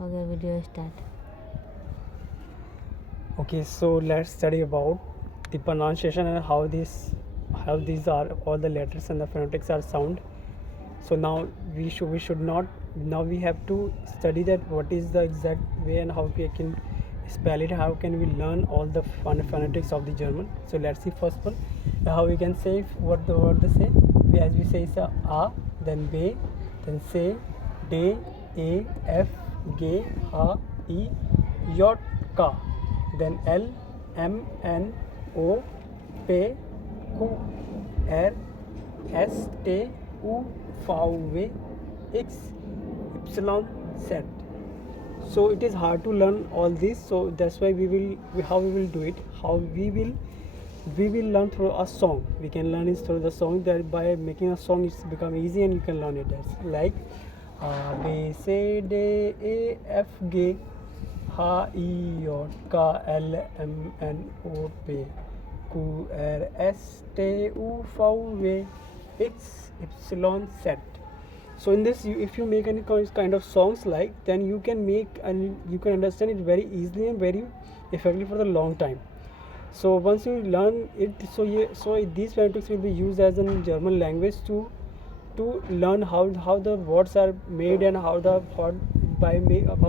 Okay, video start. Okay, so let's study about the pronunciation and how these are all the letters and the phonetics are sound. So now we should not, now we have to study that what is the exact way and how we can spell it, how can we learn all the phonetics of the German. So let's see first one, how we can say what the word they say. As we say is a, then b, then say d, a, f, g, h, i, j, k, then l, m, n, o, p, q, r, s, t, u, v, x, y, z. So it is hard to learn all this, so that's why how we will do it, how we will learn through a song. We can learn it through the song, that by making a song it's become easy and you can learn it. As like a, b, c, d, e, f, g, h, i, j, k, l, m, n, o, p, q, r, s, t, u, v, x, y, z. So in this, if you make any kind of songs like, then you can make and you can understand it very easily and very effectively for the long time. So once you learn it, so these phonetics will be used as in German language to learn how the words are made and how the how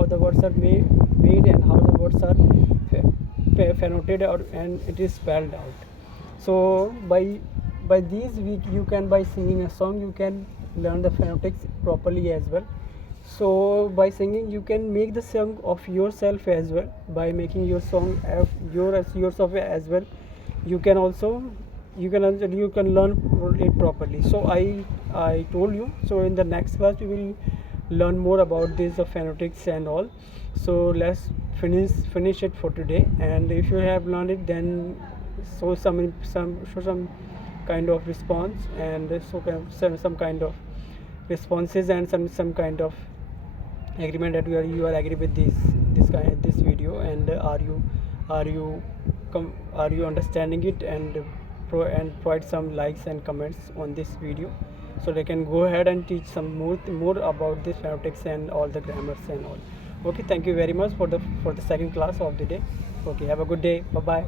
the words are made and how the words are phoneted out and it is spelled out. So by these you can, by singing a song, you can learn the phonetics properly as well. So by singing you can make the song of yourself as well. By making your song yourself as well, you can also you can learn it properly. So I told you, so in the next class we will learn more about this phonetics and all. So let's finish it for today, and if you have learned it, then show some kind of response, and some kind of responses and some kind of agreement that you are agree with this video, and are you are you understanding it, and provide some likes and comments on this video, so they can go ahead and teach some more about this phonetics and all the grammars and all. Okay, thank you very much for the second class of the day. Okay, have a good day. Bye bye.